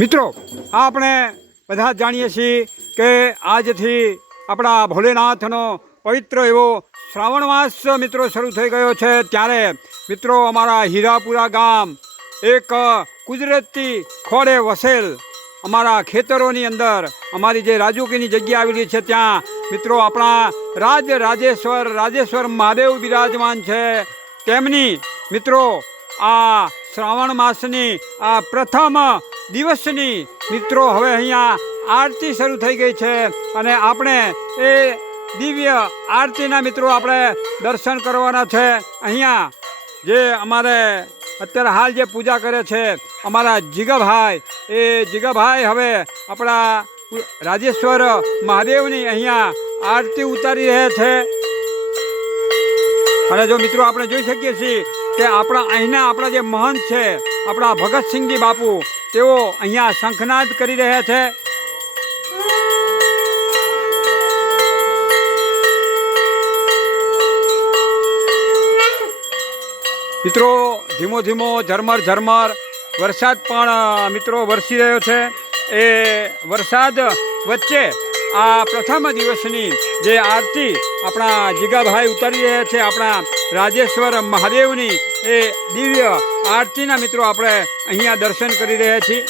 મિત્રો આપણે બધા જાણીએ છીએ કે આજથી આપણા ભોલેનાથનો પવિત્ર એવો શ્રાવણ માસ મિત્રો શરૂ થઈ ગયો છે। ત્યારે મિત્રો અમારા હીરાપુરા ગામ એક કુદરતી ખોળે વસેલ અમારા ખેતરોની અંદર અમારી જે રાજુકીની જગ્યા આવેલી છે ત્યાં મિત્રો આપણા રાજેશ્વર મહાદેવ બિરાજમાન છે। તેમની મિત્રો આ શ્રાવણ માસની આ પ્રથમ દિવસની મિત્રો હવે અહીંયા આરતી શરૂ થઈ ગઈ છે અને આપણે એ દિવ્ય આરતીના મિત્રો આપણે દર્શન કરવાના છે। અહીંયા જે અમારે અત્યારે હાલ જે પૂજા કરે છે અમારા જીગાભાઈ, એ જીગાભાઈ હવે આપણા રાજેશ્વર મહાદેવની અહીંયા આરતી ઉતારી રહ્યા છે। અને જો મિત્રો આપણે જોઈ શકીએ છીએ કે આપણા જે મહંત છે આપણા ભગતસિંહજી બાપુ, તેઓ અહીંયા શંખનાદ કરી રહ્યા છે। મિત્રો ધીમો ધીમો ઝરમર વરસાદ પણ મિત્રો વરસી રહ્યો છે। એ વરસાદ વચ્ચે આ પ્રથમ દિવસની જે આરતી આપણા જીગાભાઈ ઉતારી રહ્યા છે આપણા રાજેશ્વર મહાદેવની, એ દિવ્ય આરતીના મિત્રો આપણે અહીંયા દર્શન કરી રહ્યા છીએ।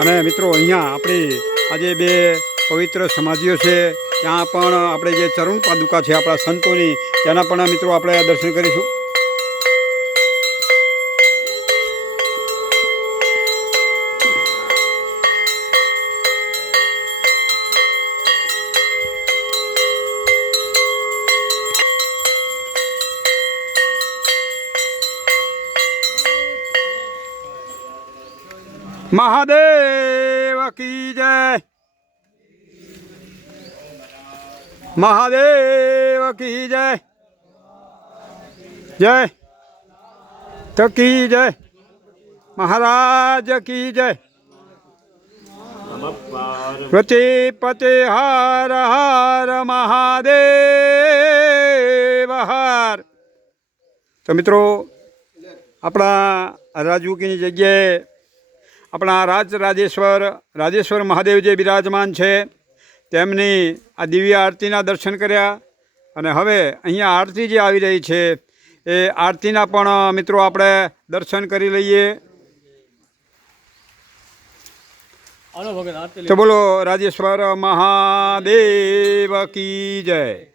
અને મિત્રો અહીંયા આપણી આજે બે પવિત્ર સમાધિઓ છે, ત્યાં પણ આપણે જે ચરણ પાદુકા છે આપણા સંતોની, તેના પણ મિત્રો આપણે દર્શન કરીશું। महादेव की जय, महादेव की जय, जय तो की जय, महाराज की जय। पति पति हर हर महादेव हर। तो मित्रों अपना રાજુકીની જગ્યાએ આપણા રાજેશ્વર મહાદેવ જે બિરાજમાન છે તેમની આ દિવ્ય આરતીના દર્શન કર્યા અને હવે અહીંયા આરતી જે આવી રહી છે એ આરતીના પણ મિત્રો આપણે દર્શન કરી લઈએ। તો બોલો રાજેશ્વર મહાદેવ કી જય।